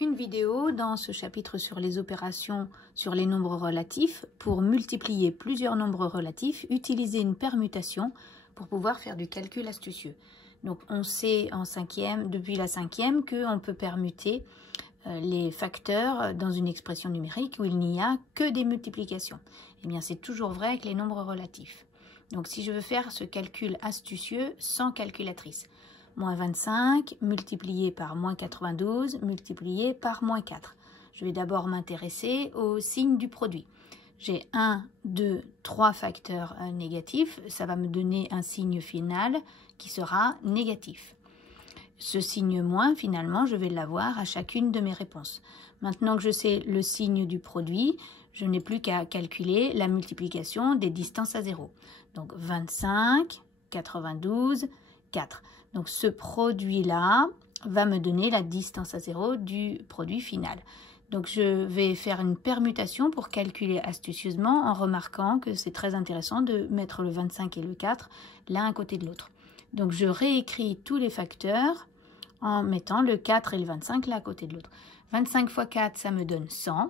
Une vidéo dans ce chapitre sur les opérations sur les nombres relatifs. Pour multiplier plusieurs nombres relatifs, utiliser une permutation pour pouvoir faire du calcul astucieux. Donc on sait depuis la cinquième qu'on peut permuter les facteurs dans une expression numérique où il n'y a que des multiplications. Eh bien c'est toujours vrai avec les nombres relatifs. Donc si je veux faire ce calcul astucieux sans calculatrice, moins 25 multiplié par moins 92 multiplié par moins 4. Je vais d'abord m'intéresser au signe du produit. J'ai 1, 2, 3 facteurs négatifs. Ça va me donner un signe final qui sera négatif. Ce signe moins, finalement, je vais l'avoir à chacune de mes réponses. Maintenant que je sais le signe du produit, je n'ai plus qu'à calculer la multiplication des distances à 0. Donc 25, 92, 4. Donc ce produit-là va me donner la distance à 0 du produit final. Donc je vais faire une permutation pour calculer astucieusement en remarquant que c'est très intéressant de mettre le 25 et le 4 l'un à côté de l'autre. Donc je réécris tous les facteurs en mettant le 4 et le 25 l'un à côté de l'autre. 25 fois 4, ça me donne 100.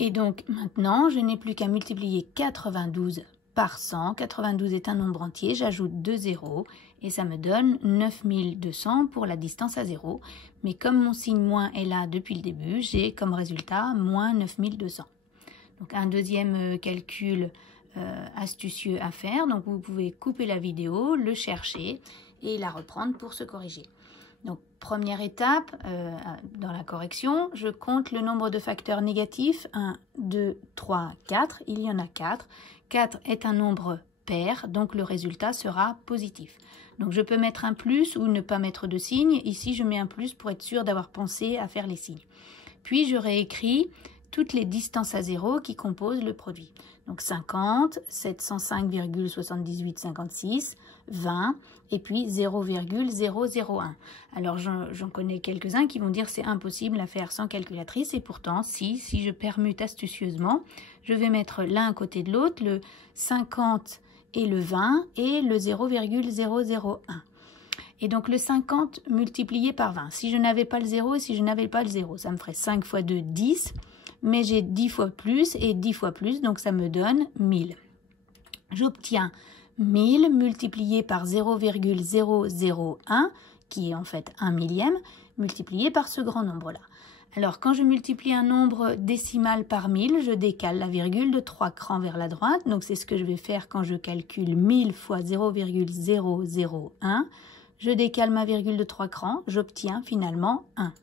Et donc maintenant, je n'ai plus qu'à multiplier 92 par 100. 92 est un nombre entier, j'ajoute 2 zéros et ça me donne 9200 pour la distance à 0. Mais comme mon signe moins est là depuis le début, j'ai comme résultat moins 9200. Donc un deuxième calcul astucieux à faire. Donc vous pouvez couper la vidéo, le chercher et la reprendre pour se corriger. Donc première étape dans la correction, je compte le nombre de facteurs négatifs. 1, 2, 3, 4. Il y en a 4. 4 est un nombre pair, donc le résultat sera positif. Donc je peux mettre un plus ou ne pas mettre de signe. Ici, je mets un plus pour être sûr d'avoir pensé à faire les signes. Puis je réécris toutes les distances à 0 qui composent le produit. Donc 50, 705,7856, 20 et puis 0,001. Alors j'en connais quelques-uns qui vont dire c'est impossible à faire sans calculatrice et pourtant si je permute astucieusement, je vais mettre l'un à côté de l'autre, le 50 et le 20 et le 0,001. Et donc le 50 multiplié par 20. Si je n'avais pas le 0 et si je n'avais pas le 0, ça me ferait 5 fois 2, 10. Mais j'ai 10 fois plus et 10 fois plus, donc ça me donne 1000. J'obtiens 1000 multiplié par 0,001, qui est en fait 1 millième, multiplié par ce grand nombre-là. Alors, quand je multiplie un nombre décimal par 1000, je décale la virgule de 3 crans vers la droite. Donc, c'est ce que je vais faire quand je calcule 1000 fois 0,001. Je décale ma virgule de 3 crans, j'obtiens finalement 1.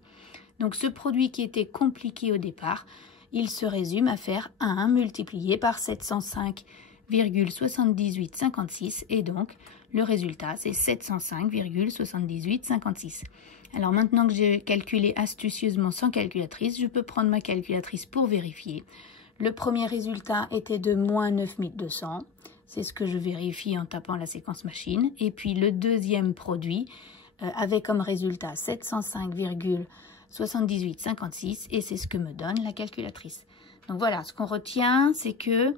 Donc, ce produit qui était compliqué au départ, il se résume à faire 1 multiplié par 705,7856 et donc le résultat c'est 705,7856. Alors maintenant que j'ai calculé astucieusement sans calculatrice, je peux prendre ma calculatrice pour vérifier. Le premier résultat était de moins 9200, c'est ce que je vérifie en tapant la séquence machine. Et puis le deuxième produit avait comme résultat 705,7856 et c'est ce que me donne la calculatrice. Donc voilà, ce qu'on retient, c'est que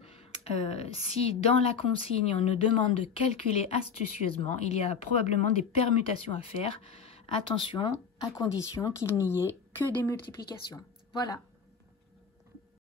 si dans la consigne on nous demande de calculer astucieusement, il y a probablement des permutations à faire. Attention, à condition qu'il n'y ait que des multiplications. Voilà.